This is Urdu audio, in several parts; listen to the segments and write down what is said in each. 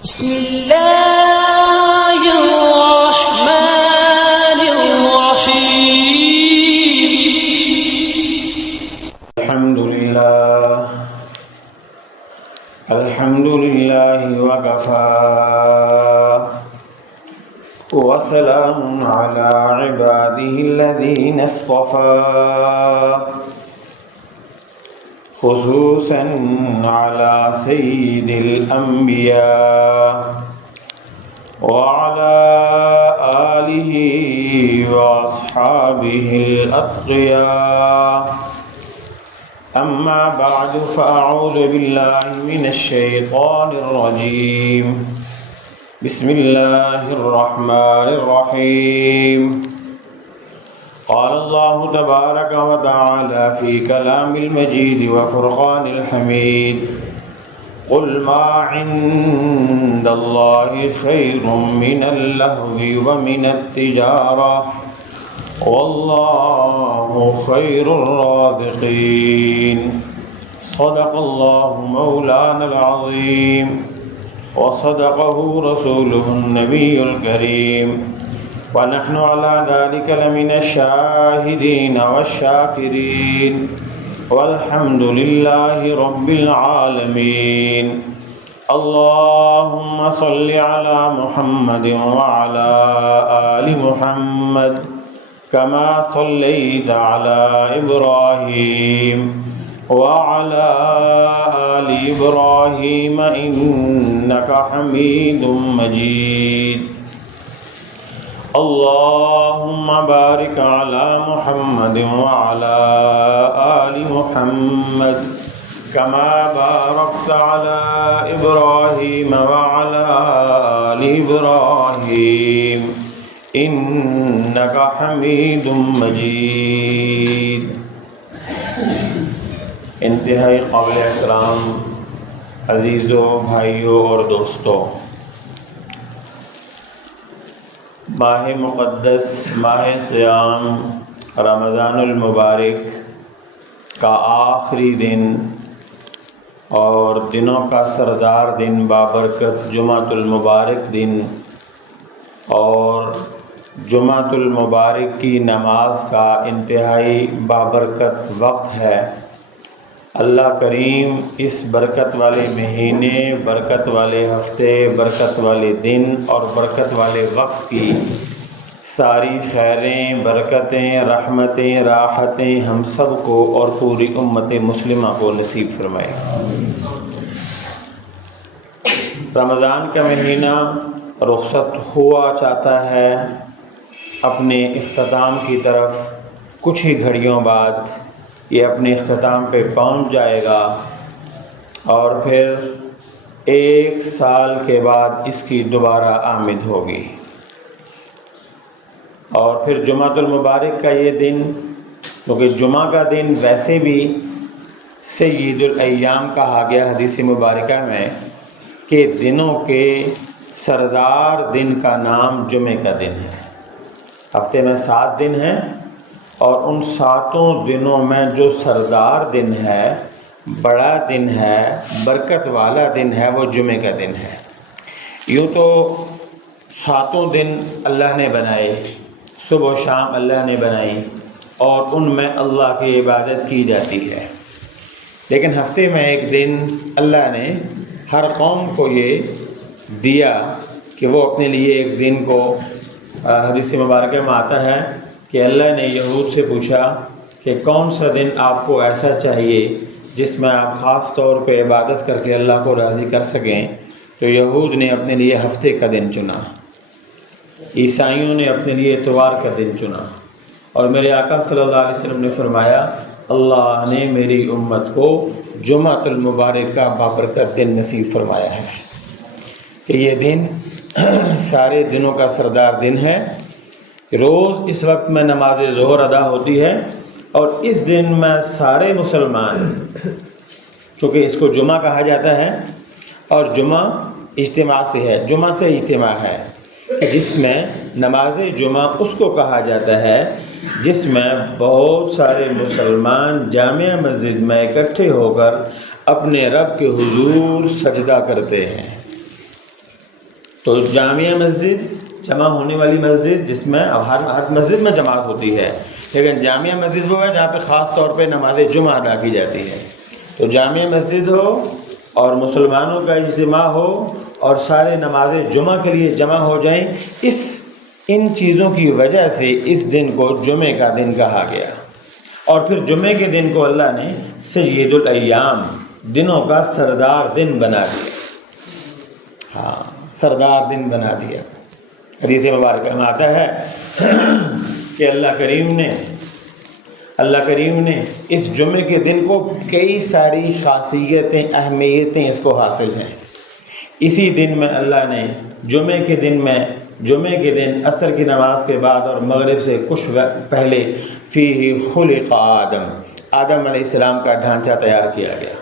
بسم الله الرحمن الرحيم. الحمد لله وكفى وسلام على عباده الذين اصطفى خصوصا على سيد الأنبياء وعلى آله وأصحابه الأتقياء. أما بعد فأعوذ بالله من الشيطان الرجيم. بسم الله الرحمن الرحيم. قال الله تبارك وتعالى في كلام المجيد وفرقان الحميد: قل ما عند الله خير من اللهو ومن التجارة والله خير الرازقين. صدق الله مولانا العظيم وصدقه رسوله النبي الكريم ونحن على ذلك لمن الشاهدين والشاكرين والحمد لله رب العالمين. اللهم صل على محمد وعلى آل محمد كما صليت على إبراهيم وعلى آل إبراهيم إنك حميد مجيد. اللهم بارك على محمد وعلى آل محمد كما باركت على إبراهيم وعلى آل إبراهيم إنك حميد مجيد. انتہائی قابل احترام عزیزوں، بھائیوں اور دوستوں، ماہ مقدس، ماہ صیام رمضان المبارک کا آخری دن اور دنوں کا سردار دن بابرکت جمعۃ المبارک دن اور جمعۃ المبارک کی نماز کا انتہائی بابرکت وقت ہے. اللہ کریم اس برکت والے مہینے، برکت والے ہفتے، برکت والے دن اور برکت والے وقت کی ساری خیریں، برکتیں، رحمتیں، راحتیں ہم سب کو اور پوری امت مسلمہ کو نصیب فرمائے. رمضان کا مہینہ رخصت ہوا چاہتا ہے اپنے اختتام کی طرف. کچھ ہی گھڑیوں بعد یہ اپنے اختتام پہ پہنچ جائے گا اور پھر 1 سال کے بعد اس کی دوبارہ آمد ہوگی. اور پھر جمعۃ المبارک کا یہ دن، کیونکہ جمعہ کا دن ویسے بھی سید الایام کہا گیا حدیث مبارکہ میں کہ دنوں کے سردار دن کا نام جمعہ کا دن ہے. ہفتے میں 7 دن ہیں اور ان 7 دنوں میں جو سردار دن ہے، بڑا دن ہے، برکت والا دن ہے، وہ جمعہ کا دن ہے. یوں تو 7 دن اللہ نے بنائے، صبح و شام اللہ نے بنائی اور ان میں اللہ کی عبادت کی جاتی ہے. لیکن ہفتے میں ایک دن اللہ نے ہر قوم کو یہ دیا کہ وہ اپنے لیے ایک دن کو، حدیث مبارکہ میں آتا ہے کہ اللہ نے یہود سے پوچھا کہ کون سا دن آپ کو ایسا چاہیے جس میں آپ خاص طور پہ عبادت کر کے اللہ کو راضی کر سکیں، تو یہود نے اپنے لیے ہفتے کا دن چنا، عیسائیوں نے اپنے لیے اتوار کا دن چنا، اور میرے آقا صلی اللہ علیہ وسلم نے فرمایا اللہ نے میری امت کو جمعۃ المبارک کا بابرکت دن نصیب فرمایا ہے کہ یہ دن سارے دنوں کا سردار دن ہے. روز اس وقت میں نماز ظہر ادا ہوتی ہے اور اس دن میں سارے مسلمان، کیونکہ اس کو جمعہ کہا جاتا ہے اور جمعہ اجتماع سے ہے، جمعہ سے اجتماع ہے، جس میں نماز جمعہ اس کو کہا جاتا ہے جس میں بہت سارے مسلمان جامع مسجد میں اکٹھے ہو کر اپنے رب کے حضور سجدہ کرتے ہیں. تو جامعہ مسجد جمع ہونے والی مسجد، جس میں اب ہر مسجد میں جماعت ہوتی ہے، لیکن جامعہ مسجد وہ ہے جہاں پہ خاص طور پہ نماز جمعہ ادا کی جاتی ہے۔ تو جامعہ مسجد ہو اور مسلمانوں کا اجتماع ہو اور سارے نماز جمعہ کے لیے جمع ہو جائیں، ان چیزوں کی وجہ سے اس دن کو جمعہ کا دن کہا گیا۔ اور پھر جمعے کے دن کو اللہ نے سید الایام، دنوں کا سردار دن بنا دیا۔ ہاں، سردار دن بنا دیا۔ حدیث مبارکہ میں آتا ہے کہ اللہ کریم نے اس جمعے کے دن کو کئی ساری خاصیتیں، اہمیتیں اس کو حاصل ہیں۔ اسی دن میں اللہ نے جمعے کے دن عصر کی نماز کے بعد اور مغرب سے کچھ وقت پہلے فیہ خلق آدم علیہ السلام کا ڈھانچہ تیار کیا گیا،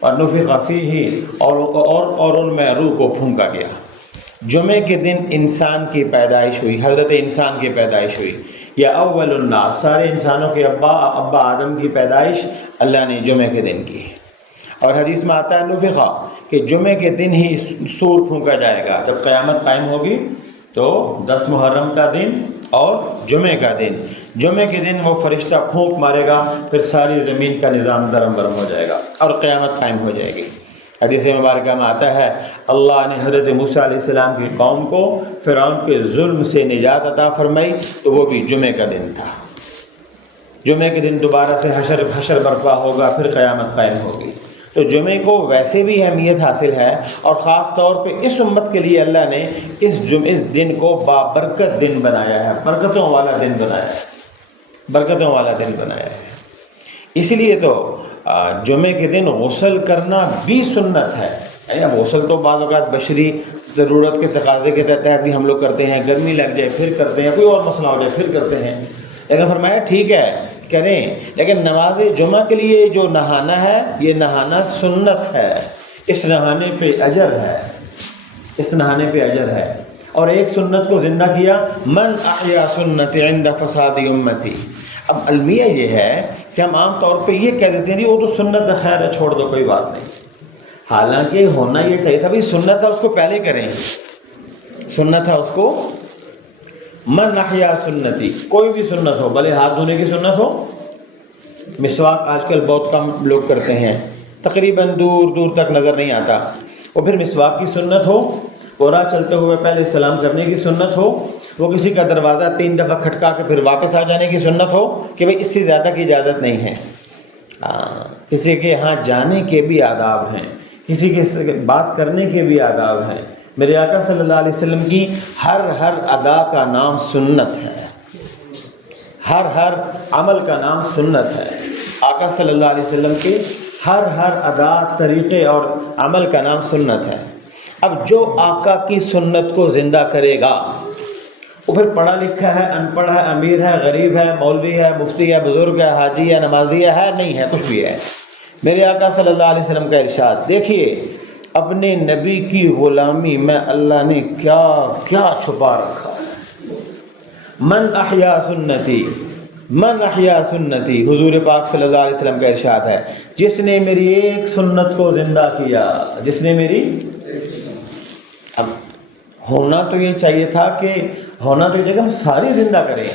اور نفخ فیہ اور ان میں روح کو پھونکا گیا۔ جمعے کے دن انسان کی پیدائش ہوئی، حضرت انسان کی پیدائش ہوئی، یا اول الناس، سارے انسانوں کے ابا آدم کی پیدائش اللہ نے جمعے کے دن کی۔ اور حدیث میں آتا ہے نفخہ، کہ جمعے کے دن ہی سور پھونکا جائے گا۔ جب قیامت قائم ہوگی تو 10 محرم کا دن اور جمعے کا دن، جمعے کے دن وہ فرشتہ پھونک مارے گا، پھر ساری زمین کا نظام درم برم ہو جائے گا اور قیامت قائم ہو جائے گی۔ حدیث مبارکہ میں آتا ہے اللہ نے حضرت موسیٰ علیہ السلام کی قوم کو فرعون کے ظلم سے نجات عطا فرمائی، تو وہ بھی جمعے کا دن تھا۔ جمعے کے دن دوبارہ سے حشر برپا ہوگا، پھر قیامت قائم ہوگی۔ تو جمعے کو ویسے بھی اہمیت حاصل ہے، اور خاص طور پہ اس امت کے لیے اللہ نے اس دن کو بابرکت دن بنایا ہے، برکتوں والا دن بنایا ہے۔ اسی لیے تو جمعے کے دن غسل کرنا بھی سنت ہے۔ اب غسل تو بعض اوقات بشری ضرورت کے تقاضے کے تحت بھی ہم لوگ کرتے ہیں، گرمی لگ جائے پھر کرتے ہیں، کوئی اور مسئلہ ہو جائے پھر کرتے ہیں، لیکن فرمایا ٹھیک ہے کریں، لیکن نماز جمعہ کے لیے جو نہانا ہے یہ نہانا سنت ہے، اس نہانے پہ اجر ہے۔ اور ایک سنت کو زندہ کیا، من احیا سنت عند فساد امتی۔ اب المیہ یہ ہے کہ ہم عام طور پہ یہ کہہ دیتے ہیں جی وہ تو سنت خیر ہے، چھوڑ دو کوئی بات نہیں، حالانکہ ہونا یہ چاہیے تھا بھائی سنت ہے اس کو پہلے کریں، سنت ہے اس کو، من احیا سنتی، کوئی بھی سنت ہو، بھلے ہاتھ دھونے کی سنت ہو، مسواک آج کل بہت کم لوگ کرتے ہیں، تقریباً دور تک نظر نہیں آتا، اور پھر مسواک کی سنت ہو، وہ راہ چلتے ہوئے پہلے سلام کرنے کی سنت ہو، وہ کسی کا دروازہ 3 دفعہ کھٹکا کے پھر واپس آ جانے کی سنت ہو کہ بھئی اس سے زیادہ کی اجازت نہیں ہے۔ کسی کے ہاں جانے کے بھی آداب ہیں، کسی کے بات کرنے کے بھی آداب ہیں۔ میرے آقا صلی اللہ علیہ وسلم کی ہر ادا کا نام سنت ہے، ہر عمل کا نام سنت ہے۔ آقا صلی اللہ علیہ وسلم کی ہر ادا، طریقے اور عمل کا نام سنت ہے۔ اب جو آقا کی سنت کو زندہ کرے گا، وہ پھر پڑھا لکھا ہے، ان پڑھ ہے، امیر ہے، غریب ہے، مولوی ہے، مفتی ہے، بزرگ ہے، حاجی ہے، نمازی ہے نہیں ہے، کچھ بھی ہے، میرے آقا صلی اللہ علیہ وسلم کا ارشاد دیکھیے، اپنے نبی کی غلامی میں اللہ نے کیا کیا چھپا رکھا ہے۔ من احیا سنتی، حضور پاک صلی اللہ علیہ وسلم کا ارشاد ہے، جس نے میری ایک سنت کو زندہ کیا، جس نے میری، اب ہونا تو یہ چاہیے تھا کہ ہم ساری زندہ کریں،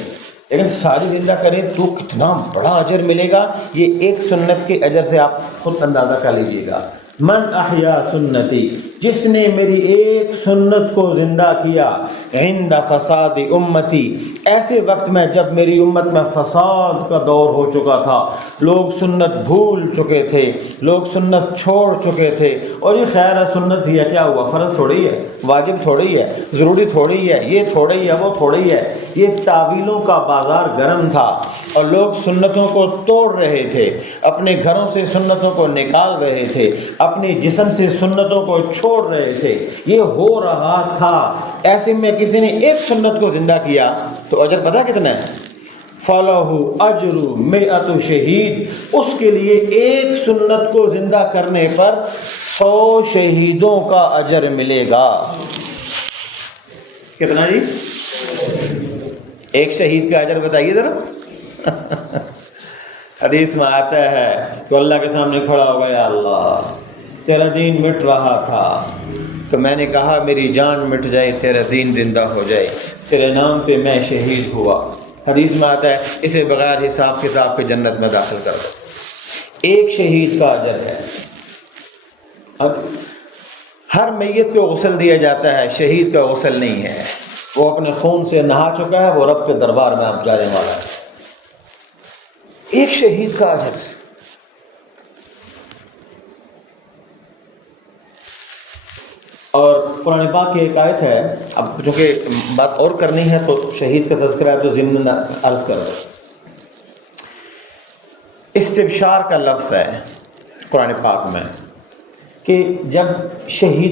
لیکن ساری زندہ کریں تو کتنا بڑا اجر ملے گا، یہ ایک سنت کے اجر سے آپ خود اندازہ کر لیجئے گا۔ من احیا سنتی، جس نے میری ایک سنت کو زندہ کیا، عند فساد امتی، ایسے وقت میں جب میری امت میں فساد کا دور ہو چکا تھا، لوگ سنت بھول چکے تھے، لوگ سنت چھوڑ چکے تھے، اور یہ خیر ہے سنت ہی ہے، کیا ہوا، فرض تھوڑی ہے، واجب تھوڑی ہے، ضروری تھوڑی ہے، یہ تھوڑی ہے وہ تھوڑی ہے، یہ تعویلوں کا بازار گرم تھا، اور لوگ سنتوں کو توڑ رہے تھے، اپنے گھروں سے سنتوں کو نکال رہے تھے، اپنے جسم سے سنتوں کو چھوڑ رہے تھے، یہ ہو رہا تھا۔ ایسے میں کسی نے ایک سنت کو زندہ کیا تو اجر پتہ کتنا ہے؟ فَلَهُ أَجْرُ مِئَةُ شہید، اس کے لیے ایک سنت کو زندہ کرنے پر 100 شہیدوں کا اجر ملے گا۔ کتنا جی؟ ایک شہید کا اجر بتائیے ذرا۔ حدیث میں آتا ہے کہ اللہ کے سامنے کھڑا ہو گیا، اللہ تیرا دین مٹ رہا تھا، تو میں نے کہا میری جان مٹ جائے تیرا دین زندہ ہو جائے، تیرے نام پہ میں شہید ہوا۔ حدیث میں آتا ہے اسے بغیر حساب کتاب کے جنت میں داخل کر دو۔ ایک شہید کا اجر ہے۔ اب ہر میت کو غسل دیا جاتا ہے، شہید کا غسل نہیں ہے۔ وہ اپنے خون سے نہا چکا ہے، وہ رب کے دربار میں اب جانے والا ہے۔ ایک شہید کا اجر۔ اور قرآن پاک کی ایک آیت ہے، اب چونکہ بات اور کرنی ہے تو شہید کا تذکرہ ہے تو ضمن عرض کر دو۔ استبشار کا لفظ ہے قرآن پاک میں کہ جب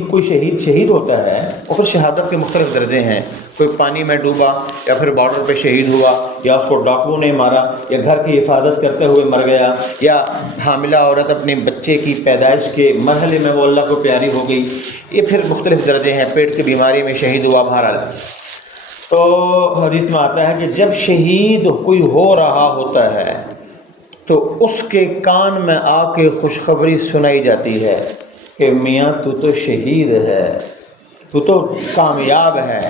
کوئی شہید ہوتا ہے، اور پھر شہادت کے مختلف درجے ہیں۔ کوئی پانی میں ڈوبا، یا پھر بارڈر پہ شہید ہوا، یا اس کو ڈاکوؤں نے مارا، یا گھر کی حفاظت کرتے ہوئے مر گیا، یا حاملہ عورت اپنے بچے کی پیدائش کے مرحلے میں وہ اللہ کو پیاری ہو گئی۔ یہ پھر مختلف درجے ہیں، پیٹ کی بیماری میں شہید ہوا، بہرحال۔ تو حدیث میں آتا ہے کہ جب شہید کوئی ہو رہا ہوتا ہے تو اس کے کان میں آ کے خوشخبری سنائی جاتی ہے کہ میاں تو شہید ہے، تو کامیاب ہے۔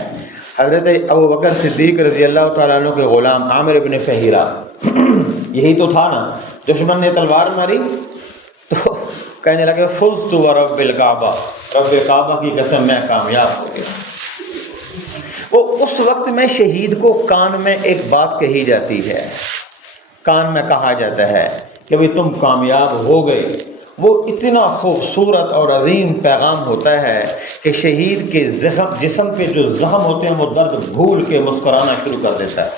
حضرت ابوبکر صدیق رضی اللہ تعالیٰ عنہ کے غلام عامر بن فہیرہ، یہی تو تھا نا، دشمن نے تلوار ماری تو کہنے لگے فزت ورب الکعبہ، رب کعبہ کی قسم میں کامیاب ہو گیا۔ وہ اس وقت میں شہید کو کان میں ایک بات کہی جاتی ہے، کان میں کہا جاتا ہے کہ بھئی تم کامیاب ہو گئے۔ وہ اتنا خوبصورت اور عظیم پیغام ہوتا ہے کہ شہید کے جسم پہ جو زخم ہوتے ہیں وہ درد بھول کے مسکرانا شروع کر دیتا ہے،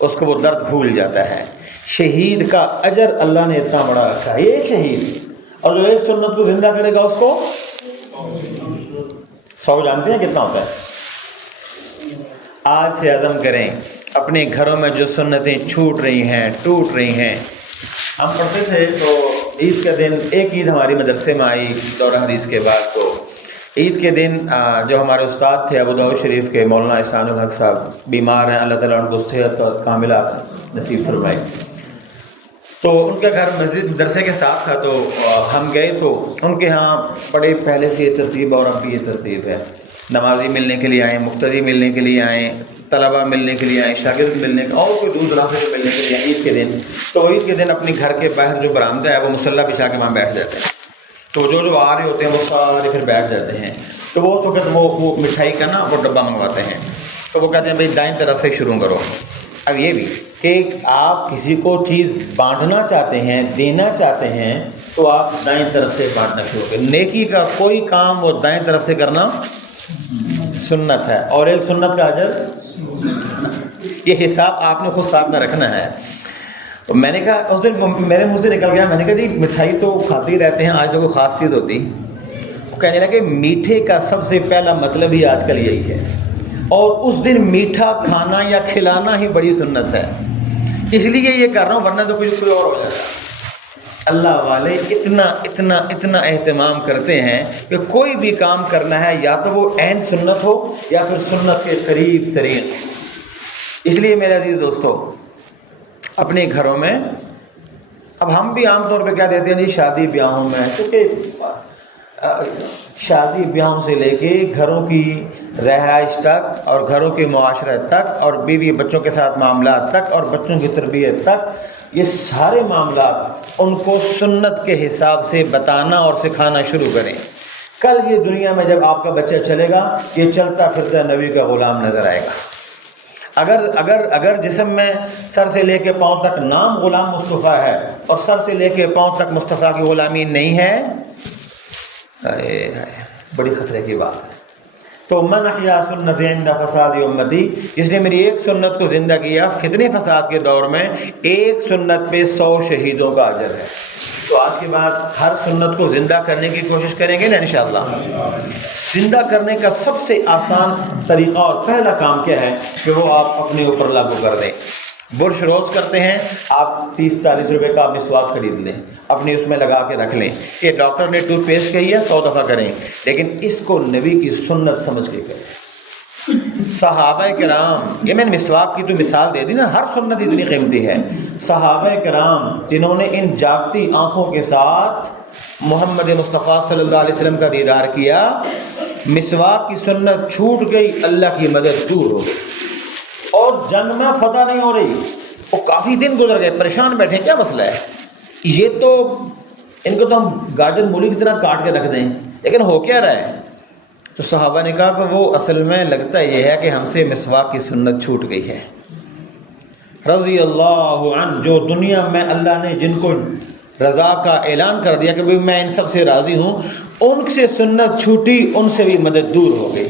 اس کو وہ درد بھول جاتا ہے۔ شہید کا اجر اللہ نے اتنا بڑا رکھا ہے، ایک شہید، اور جو ایک سنت کو زندہ کرے گا اس کو 100 جانتے ہیں کتنا ہوتا ہے؟ آج سے عزم کریں اپنے گھروں میں جو سنتیں چھوٹ رہی ہیں، ٹوٹ رہی ہیں۔ ہم پڑھتے تھے تو عید کے دن، ایک عید ہماری مدرسے میں آئی دورہ حدیث کے بعد، تو عید کے دن جو ہمارے استاد تھے ابو داؤد شریف کے مولانا احسان الحق صاحب بیمار ہیں، اللہ تعالیٰ ان کو صحت اور کاملہ نصیب فرمائے، تو ان کا گھر مسجد مدرسے کے ساتھ تھا، تو ہم گئے تو ان کے ہاں بڑے پہلے سے یہ ترتیب اور اب بھی یہ ترتیب ہے، نمازی ملنے کے لیے آئیں، مقتدی ملنے کے لیے آئیں، طلبہ ملنے کے لیے آئیں، شاگرد ملنے کے، اور کوئی دور دراز سے ملنے کے لیے آئیں عید کے دن۔ تو عید کے دن اپنے گھر کے باہر جو برآمدہ ہے وہ مصلی بچھا کے وہاں بیٹھ جاتے ہیں، تو جو آ رہے ہوتے ہیں وہ سارے پھر بیٹھ جاتے ہیں۔ تو وہ اس وقت وہ مٹھائی کا نا وہ ڈبہ منگواتے ہیں، تو وہ کہتے ہیں بھائی دائیں طرف سے شروع کرو۔ اب یہ بھی کہ آپ کسی کو چیز بانٹنا چاہتے ہیں، دینا چاہتے ہیں، تو آپ دائیں طرف سے بانٹنا شروع کریں۔ نیکی کا کوئی کام وہ دائیں طرف سے کرنا سنت ہے، اور ایک سنت کا اجر، یہ حساب آپ نے خود ساتھ میں رکھنا ہے۔ تو میں نے کہا اس دن میرے منہ سے نکل گیا، میں نے کہا جی مٹھائی تو کھاتے ہی رہتے ہیں، آج تو کوئی خاص چیز ہوتی؟ وہ کہنے لگے میٹھے کا سب سے پہلا مطلب ہی آج کل یہی ہے، اور اس دن میٹھا کھانا یا کھلانا ہی بڑی سنت ہے، اس لیے یہ کر رہا ہوں، ورنہ تو کچھ کوئی اور ہو جاتا۔ اللہ والے اتنا اہتمام کرتے ہیں کہ کوئی بھی کام کرنا ہے یا تو وہ عین سنت ہو یا پھر سنت کے قریب ترین۔ اس لیے میرے عزیز دوستو، اپنے گھروں میں، اب ہم بھی عام طور پہ کیا دیتے ہیں جی شادی بیاہوں میں، کیونکہ شادی بیاہوں سے لے کے گھروں کی رہائش تک اور گھروں کی معاشرت تک اور بیوی بچوں کے ساتھ معاملات تک اور بچوں کی تربیت تک، یہ سارے معاملات ان کو سنت کے حساب سے بتانا اور سکھانا شروع کریں۔ کل یہ دنیا میں جب آپ کا بچہ چلے گا، یہ چلتا پھرتا نبی کا غلام نظر آئے گا۔ اگر جسم میں سر سے لے کے پاؤں تک نام غلام مصطفیٰ ہے اور سر سے لے کے پاؤں تک مصطفیٰ کی غلامی نہیں ہے، بڑی خطرے کی بات ہے۔ تو من احیا سنت عند فساد امتی، جس نے میری ایک سنت کو زندہ کیا فتنے فساد کے دور میں، ایک سنت پہ 100 شہیدوں کا اجر ہے۔ تو آج کے بعد ہر سنت کو زندہ کرنے کی کوشش کریں گے نا انشاءاللہ۔ زندہ کرنے کا سب سے آسان طریقہ اور پہلا کام کیا ہے کہ وہ آپ اپنے اوپر لاگو کر دیں۔ برش روز کرتے ہیں آپ، 30-40 روپے کا مسواک خرید لیں، اپنے اس میں لگا کے رکھ لیں۔ یہ ڈاکٹر نے ٹوتھ پیسٹ کہی ہے 100 دفعہ کریں، لیکن اس کو نبی کی سنت سمجھ کے کریں۔ صحابہ کرام، یہ میں نے مسواک کی تو مثال دے دی نا، ہر سنت اتنی قیمتی ہے۔ صحابہ کرام جنہوں نے ان جاگتی آنکھوں کے ساتھ محمد مصطفیٰ صلی اللہ علیہ وسلم کا دیدار کیا، مسواک کی سنت چھوٹ گئی، اللہ کی مدد دور ہو گئی، اور جنگ میں فتح نہیں ہو رہی، وہ کافی دن گزر گئے، پریشان بیٹھے، کیا مسئلہ ہے؟ یہ تو ان کو تو ہم گاجر مولی کی طرح کاٹ کے رکھ دیں، لیکن ہو کیا رہا ہے؟ تو صحابہ نے کہا کہ وہ اصل میں لگتا یہ ہے کہ ہم سے مسواک کی سنت چھوٹ گئی ہے۔ رضی اللہ عنہ، جو دنیا میں اللہ نے جن کو رضا کا اعلان کر دیا کہ بھئی میں ان سب سے راضی ہوں، ان سے سنت چھوٹی، ان سے بھی مدد دور ہو گئی۔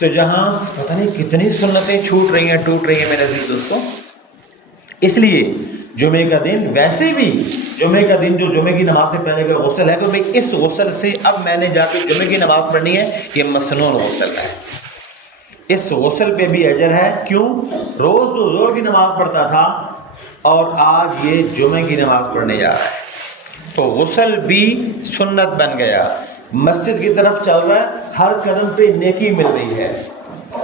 تو جہاں پتہ نہیں کتنی سنتیں چھوٹ رہی ہیں، ٹوٹ رہی ہیں میرے عزیز دوستوں۔ اس لیے جمعے کا دن، ویسے بھی جمعے کا دن جو جمعے کی نماز سے پہلے کا غسل ہے، کہ بھئی اس غسل سے اب میں نے جا کے جمعے کی نماز پڑھنی ہے، یہ مسنون غسل ہے، اس غسل پہ بھی اجر ہے۔ کیوں؟ روز تو ظہر کی نماز پڑھتا تھا اور آج یہ جمعے کی نماز پڑھنے جا رہا ہے، تو غسل بھی سنت بن گیا، مسجد کی طرف چل رہا ہے، ہر قدم پہ نیکی مل رہی ہے۔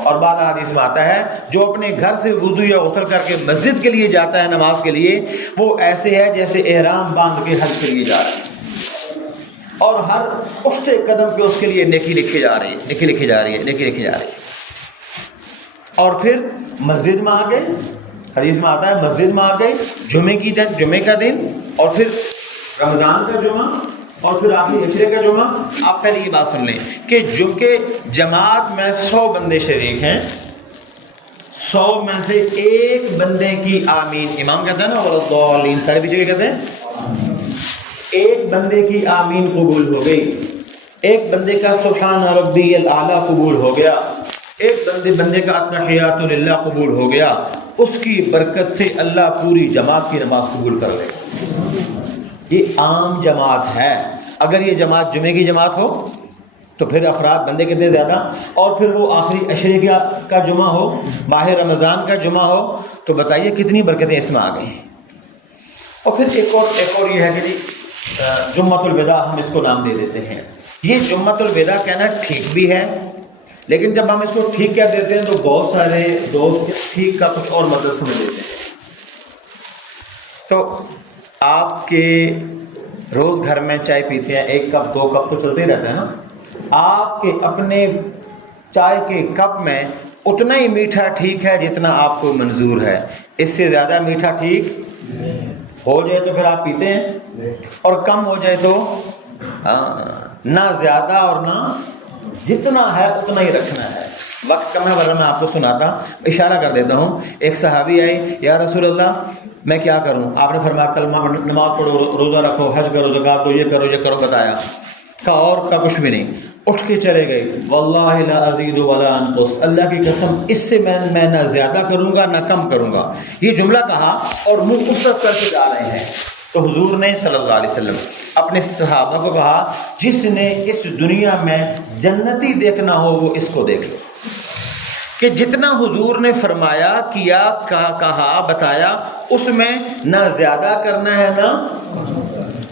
اور بعض حدیث میں آتا ہے جو اپنے گھر سے وضو یا غسل کر کے مسجد کے لیے جاتا ہے نماز کے لیے، وہ ایسے ہے جیسے احرام باندھ کے حج کے لیے جا رہا ہے، اور ہر اٹھتے قدم پہ اس کے لیے نیکی لکھی جا رہی ہے، نیکی لکھی جا رہی ہے، نیکی لکھی جا رہی ہے۔ اور پھر مسجد میں آ گئے، حدیث میں آتا ہے مسجد میں آ گئے، جمعے کا دن، اور پھر رمضان کا جمعہ، اور پھر آخری عشرے کا جمعہ۔ آپ پہلے یہ بات سن لیں کہ جماعت میں 100 بندے شریک ہیں، 100 میں سے ایک بندے کی آمین، امام کہتا ہے نا والضالین، سارے پیچھے کہتے ہیں، ایک بندے کی آمین قبول ہو گئی، ایک بندے کا سبحان ربی الاعلی قبول ہو گیا، ایک بندے کا التحیات للہ قبول ہو گیا، اس کی برکت سے اللہ پوری جماعت کی نماز قبول کر لے گا۔ یہ عام جماعت ہے۔ اگر یہ جماعت جمعے کی جماعت ہو تو پھر افراد بندے کتنے زیادہ، اور پھر وہ آخری عشرے کا جمعہ ہو، ماہ رمضان کا جمعہ ہو، تو بتائیے کتنی برکتیں اس میں آ گئی۔ اور پھر ایک اور یہ ہے کہ جی جمعۃ الوداع، ہم اس کو نام دے دیتے ہیں۔ یہ جمعۃ الوداع کہنا ٹھیک بھی ہے، لیکن جب ہم اس کو ٹھیک کہہ دیتے ہیں تو بہت سارے دوست اس ٹھیک کا کچھ اور مطلب سمجھ لیتے ہیں۔ تو آپ کے روز گھر میں چائے پیتے ہیں، 1 کپ 2 کپ تو چلتے ہی رہتا ہے نا۔ آپ کے اپنے چائے کے کپ میں اتنا ہی میٹھا ٹھیک ہے جتنا آپ کو منظور ہے، اس سے زیادہ میٹھا ٹھیک ہو جائے تو پھر آپ پیتے ہیں، اور کم ہو جائے تو نہ زیادہ اور نہ، جتنا ہے اتنا ہی رکھنا ہے۔ وقت کم ہے ورنہ میں آپ کو سناتا، اشارہ کر دیتا ہوں۔ ایک صحابی آئی، یا رسول اللہ میں کیا کروں؟ آپ نے فرمایا کلمہ نماز پڑھو، روزہ رکھو، حج کرو، زکات دو، یہ کرو بتایا، کہا اور کا کچھ بھی نہیں، اٹھ کے چلے گئے۔ واللہ لا ازید ولا انقص، اللہ کی قسم اس سے میں نہ زیادہ کروں گا نہ کم کروں گا، یہ جملہ کہا اور منہ اٹھت کر کے جا رہے ہیں۔ تو حضور نے صلی اللہ علیہ وسلم اپنے صحابہ کو کہا جس نے اس دنیا میں جنتی دیکھنا ہو وہ اس کو دیکھ لو، کہ جتنا حضور نے فرمایا، کیا، کہا، بتایا، اس میں نہ زیادہ کرنا ہے نہ،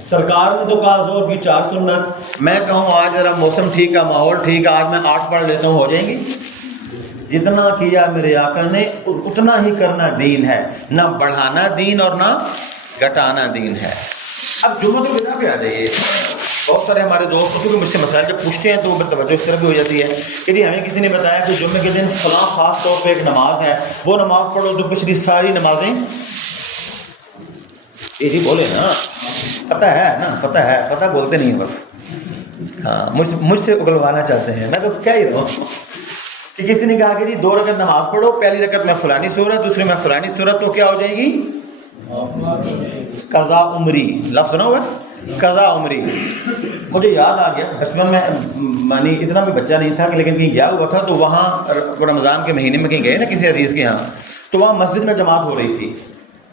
سرکار نے تو کہا زور کی 4 سنت، میں کہوں آج ذرا موسم ٹھیک ہے، ماحول ٹھیک ہے، آج میں 8 پڑھ لیتا ہوں، ہو جائیں گی؟ جتنا کیا میرے آقا نے اتنا ہی کرنا دین ہے، نہ بڑھانا دین اور نہ گھٹانا دین ہے۔ اب جمعہ تو بدعت پہ آ جائیے۔ بہت سارے ہمارے دوست کیونکہ مجھ سے مسائل جب پوچھتے ہیں تو وہ توجہ اس طرح بھی ہو جاتی ہے کہ جی ہمیں کسی نے بتایا کہ جمعے کے دن فلاں خاص طور پہ ایک نماز ہے، وہ نماز پڑھو تو پچھلی ساری نمازیں، یہ جی بولے نا، پتہ ہے نا، پتہ بولتے نہیں ہیں بس، ہاں مجھ سے اگلوانا چاہتے ہیں، میں تو کہہ ہی رہا ہوں کہ کسی نے کہا کہ جی 2 رکعت نماز پڑھو، پہلی رکعت میں فلانی سورت، دوسری میں فلانی سورت، تو کیا ہو جائے گی؟ قضا عمری، لفظ سنا ہوا ہے قضا عمری۔ مجھے یاد آ گیا بچپن میں، مانی اتنا بھی بچہ نہیں تھا لیکن کہیں گیا ہوا تھا، تو وہاں رمضان کے مہینے میں کہیں گئے نا کسی عزیز کے یہاں، تو وہاں مسجد میں جماعت ہو رہی تھی،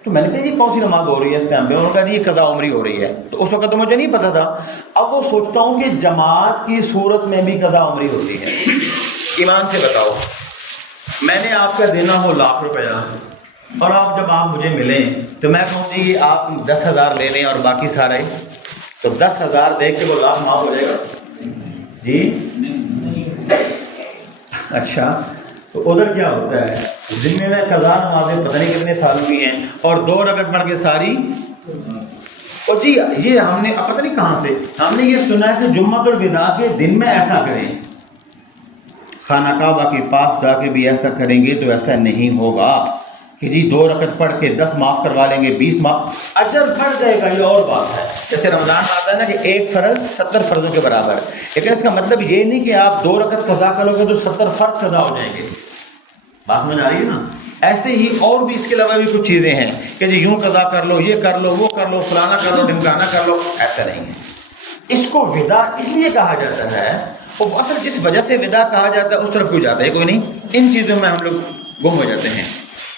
تو میں نے کہا یہ کون سی نماز ہو رہی ہے اس ٹائم پہ؟ انہوں نے کہا جی یہ قضا عمری ہو رہی ہے، تو اس وقت تو مجھے نہیں پتا تھا۔ اب وہ سوچتا ہوں کہ جماعت کی صورت میں بھی قضا عمری ہوتی ہے۔ ایمان سے بتاؤ، میں نے آپ کا دینا ہو 1,00,000 روپیہ، اور جب آپ مجھے ملیں تو میں کہوں جی آپ 10,000 لے لیں اور باقی سارے، تو 10,000 دیکھ کے وہ 1,00,000 معاف ہو جائے گا جی؟ اچھا، تو ادھر کیا ہوتا ہے؟ ذمے میں قضا نمازیں پتہ نہیں کتنے سالوں کی ہیں، اور 2 رکعت پڑھ کے ساری، اور جی یہ ہم نے پتہ نہیں کہاں سے ہم نے یہ سنا ہے کہ جمعۃ الوداع کے دن میں ایسا کریں، خانہ کعبہ کے پاس جا کے بھی ایسا کریں گے تو ایسا نہیں ہوگا کہ جی 2 رکعت پڑھ کے 10 معاف کروا لیں گے، 20 معاف، اجر بڑھ جائے گا، یہ اور بات ہے۔ جیسے رمضان میں آتا ہے نا کہ ایک فرض 70 فرضوں کے برابر، لیکن اس کا مطلب یہ نہیں کہ آپ 2 رکعت قضا کرو گے تو 70 فرض قضا ہو جائیں گے، بات سمجھ آ رہی ہے نا؟ ایسے ہی اور بھی اس کے علاوہ بھی کچھ چیزیں ہیں کہ جی یوں قضا کر لو، یہ کر لو، وہ کر لو، فلانا کر لو، ڈھمکانا کر لو، ایسا نہیں ہے۔ اس کو وداع اس لیے کہا جاتا ہے، اور اصل جس وجہ سے وداع کہا جاتا ہے اس طرف کوئی جاتا ہے کوئی نہیں، ان چیزوں میں ہم لوگ گم ہو جاتے ہیں۔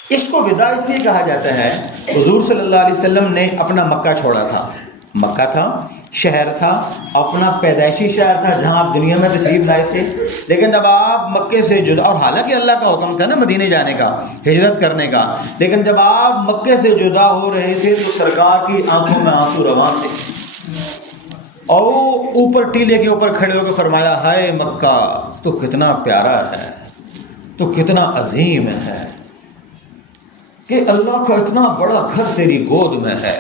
اس کو وداع اس لیے کہا جاتا ہے، حضور صلی اللہ علیہ وسلم نے اپنا مکہ چھوڑا تھا، مکہ تھا، شہر تھا، اپنا پیدائشی شہر تھا جہاں آپ دنیا میں تشریف لائے تھے، لیکن جب آپ مکے سے جدا، اور حالانکہ اللہ کا حکم تھا نا مدینے جانے کا، ہجرت کرنے کا، لیکن جب آپ مکے سے جدا ہو رہے تھے تو سرکار کی آنکھوں میں آنسو رواں تھے، اور اوپر ٹیلے کے اوپر کھڑے ہو کے فرمایا، ہائے مکہ تو کتنا پیارا ہے، تو کتنا عظیم ہے کہ اللہ کا اتنا بڑا گھر تیری گود میں ہے،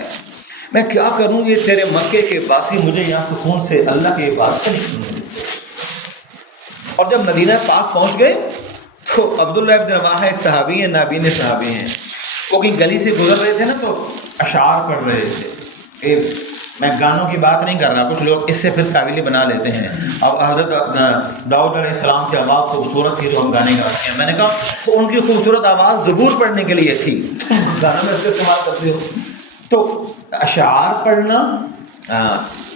میں کیا کروں یہ تیرے مکے کے باسی مجھے یہاں سکون سے اللہ کے عبادت نہیں کرنے دیتے۔ اور جب مدینہ پاک پہنچ گئے تو عبداللہ ابن رواحہ ایک صحابی ہیں، نابین صحابی ہیں، وہ کہیں گلی سے گزر رہے تھے نا تو اشعار پڑھ رہے تھے۔ میں گانوں کی بات نہیں کر رہا، کچھ لوگ اس سے پھر قابلی بنا لیتے ہیں۔ اب حضرت داؤد علیہ السلام کی آواز خوبصورت تھی تو ہم گانے گاتے ہیں، میں نے کہا ان کی خوبصورت آواز زبور پڑھنے کے لیے تھی، گانا میں اس کا استعمال کرتے ہو۔ تو اشعار پڑھنا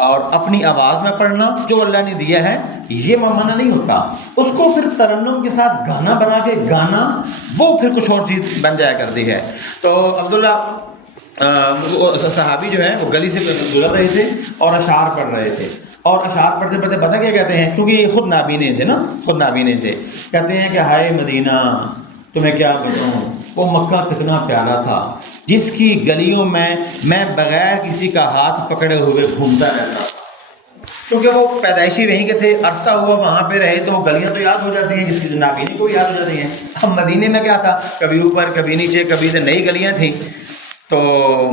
اور اپنی آواز میں پڑھنا جو اللہ نے دیا ہے یہ منع نہیں ہوتا، اس کو پھر ترنم کے ساتھ گانا بنا کے گانا وہ پھر کچھ اور چیز بن جایا کرتی ہے۔ تو عبداللہ صحابی جو ہے وہ گلی سے گزر رہے تھے اور اشعار پڑھ رہے تھے، اور اشعار پڑھتے پڑھتے پتہ کیا کہتے ہیں، کیونکہ یہ خود نابینے تھے نا، خود نابینے تھے، کہتے ہیں کہ ہائے مدینہ تمہیں کیا بتاؤں، وہ مکہ کتنا پیارا تھا جس کی گلیوں میں بغیر کسی کا ہاتھ پکڑے ہوئے گھومتا رہتا، کیونکہ وہ پیدائشی وہیں کے تھے، عرصہ ہوا وہاں پہ رہے تو گلیاں تو یاد ہو جاتی ہیں، جس کی نابینے کو یاد ہو جاتی ہیں۔ اب مدینے میں کیا تھا، کبھی اوپر کبھی نیچے، کبھی سے نئی گلیاں تھیں، تو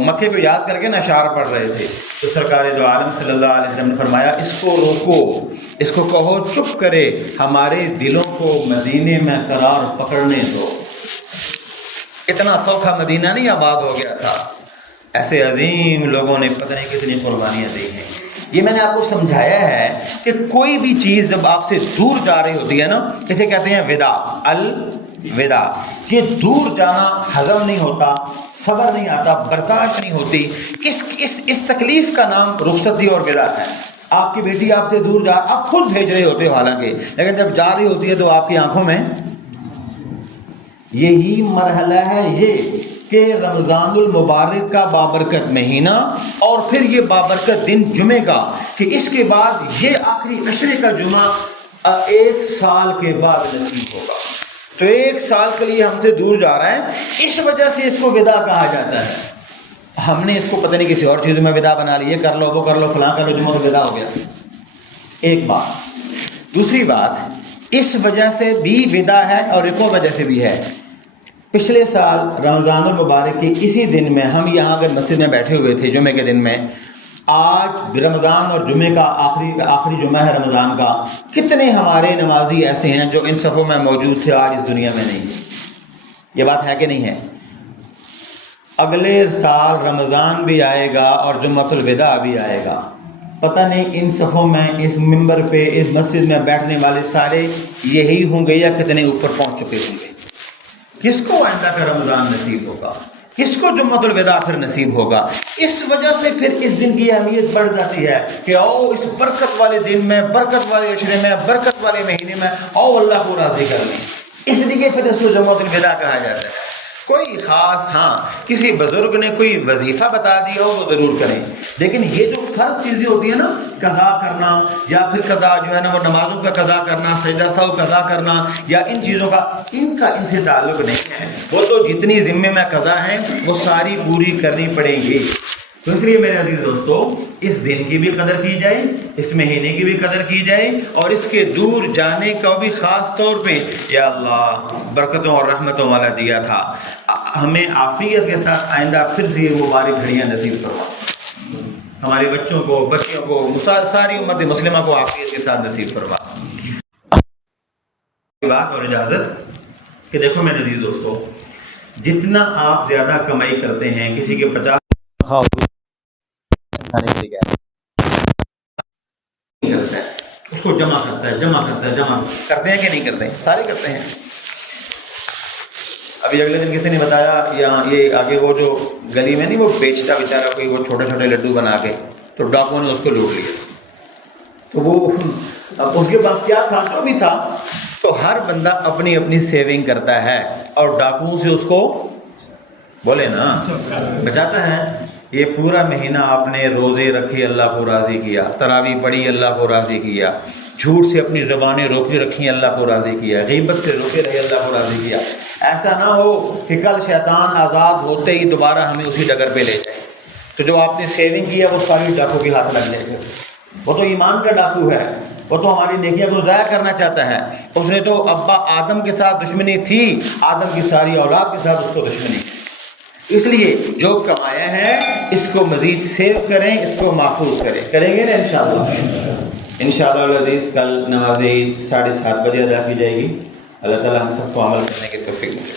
مکے کو یاد کر کے نا اشعار پڑھ رہے تھے۔ تو سرکار دو عالم صلی اللہ علیہ وسلم نے فرمایا اس کو روکو، اس کو کہو چپ کرے، ہمارے دلوں کو مدینے میں قرار پکڑنے دو۔ اتنا سوکھا مدینہ نہیں آباد ہو گیا تھا، ایسے عظیم لوگوں نے پتہ نہیں کتنی قربانیاں دی ہیں۔ یہ میں نے آپ کو سمجھایا ہے کہ کوئی بھی چیز جب آپ سے دور جا رہی ہوتی ہے نا، اسے کہتے ہیں وداع، الوداع، یہ دور جانا ہضم نہیں ہوتا، صبر نہیں آتا، برداشت نہیں ہوتی، اس تکلیف کا نام رخصتی اور وداع ہے۔ آپ کی بیٹی آپ سے دور جا، آپ خود بھیج رہے ہوتے ہو حالانکہ، لیکن جب جا رہی ہوتی ہے تو آپ کی آنکھوں میں یہی مرحلہ ہے یہ کہ رمضان المبارک کا بابرکت مہینہ اور پھر یہ بابرکت دن جمعے کا، کہ اس کے بعد یہ آخری عشرے کا جمعہ 1 سال کے بعد نصیب ہوگا، تو 1 سال کے لیے ہم سے دور جا رہا ہے، اس وجہ سے اس کو وداع کہا جاتا ہے۔ ہم نے اس کو پتہ نہیں کسی اور چیز میں وداع بنا لی، یہ کر لو وہ کر لو فلاں کر لو، جمعہ تو وداع ہو گیا، ایک بات۔ دوسری بات، اس وجہ سے بھی وداع ہے اور ایک اور وجہ سے بھی ہے۔ پچھلے سال رمضان المبارک کے اسی دن میں ہم یہاں اگر مسجد میں بیٹھے ہوئے تھے جمعے کے دن میں، آج رمضان اور جمعے کا آخری جمعہ ہے رمضان کا، کتنے ہمارے نمازی ایسے ہیں جو ان صفوں میں موجود تھے آج اس دنیا میں نہیں؟ یہ بات ہے کہ نہیں ہے؟ اگلے سال رمضان بھی آئے گا اور جمعۃ الوداع بھی آئے گا، پتہ نہیں ان صفوں میں، اس ممبر پہ، اس مسجد میں بیٹھنے والے سارے یہی ہوں گے یا کتنے اوپر پہنچ چکے ہوں گے؟ کس کو آئندہ کا رمضان نصیب ہوگا؟ کس کو جمعۃ الوداع پھر نصیب ہوگا؟ اس وجہ سے پھر اس دن کی اہمیت بڑھ جاتی ہے کہ آؤ اس برکت والے دن میں، برکت والے عشرے میں، برکت والے مہینے میں آؤ اللہ کو راضی کر لیں، اس لیے پھر اس کو جمعۃ الوداع کہا جاتا ہے۔ کوئی خاص، ہاں کسی بزرگ نے کوئی وظیفہ بتا دیا ہو وہ ضرور کریں، لیکن یہ جو فرض چیزیں ہوتی ہیں نا، قضا کرنا یا پھر قضا جو ہے نا وہ نمازوں کا قضا کرنا، سجدہ سہو قضا کرنا یا ان چیزوں کا ان سے تعلق نہیں ہے، وہ تو جتنی ذمے میں قضا ہیں وہ ساری پوری کرنی پڑیں گی۔ تو اس لیے میرے عزیز دوستو، اس دن کی بھی قدر کی جائے، اس مہینے کی بھی قدر کی جائے، اور اس کے دور جانے کا بھی خاص طور پہ یا اللہ برکتوں اور رحمتوں والا دیا تھا، ہمیں عافیت کے ساتھ آئندہ پھر سے یہ مبارک گھڑیاں نصیب کروا۔ ہمارے بچوں کو، بچیوں کو، ساری امت مسلمہ کو عافیت کے ساتھ نصیب فرما۔ بات اور اجازت کہ دیکھو میرے عزیز دوستو، جتنا آپ زیادہ کمائی کرتے ہیں، کسی کے 50 اس کو جمع کرتا ہے جمع کرتے ہیں کہ نہیں کرتے ہیں؟ سارے کرتے ہیں۔ ابھی اگلے دن کسی نے بتایا، یہاں یہ آگے وہ جو گلی میں نہیں وہ بیچتا بیچارہ کوئی، وہ چھوٹے چھوٹے لڈو بنا کے، تو ڈاکوؤں نے اس کو لوٹ لیا۔ تو وہ اب اس کے پاس کیا تھا، جو بھی تھا، تو ہر بندہ اپنی اپنی سیونگ کرتا ہے اور ڈاکوؤں سے اس کو بولے نا بچاتا ہے۔ یہ پورا مہینہ آپ نے روزے رکھے، اللہ کو راضی کیا، تراویح پڑھی، اللہ کو راضی کیا، جھوٹ سے اپنی زبانیں روکی رکھی، اللہ کو راضی کیا، غیبت سے روکے رہے، اللہ کو راضی کیا۔ ایسا نہ ہو کہ کل شیطان آزاد ہوتے ہی دوبارہ ہمیں اسی ڈگر پہ لے جائے، تو جو آپ نے سیونگ کیا وہ ساری ڈاکو کے ہاتھ لگ جائے گا۔ وہ تو ایمان کا ڈاکو ہے، وہ تو ہماری نیکیاں کو ضائع کرنا چاہتا ہے۔ اس نے تو ابا آدم کے ساتھ دشمنی تھی، آدم کی ساری اولاد کے ساتھ اس کو دشمنی۔ اس لیے جو کمایا ہے اس کو مزید سیو کریں، اس کو محفوظ کریں۔ کریں گے نا انشاءاللہ؟ انشاءاللہ العزیز کل نماز 7:30 بجے ادا کی جائے گی۔ اللہ تعالی ہم سب کو عمل کرنے کی توفیق دے۔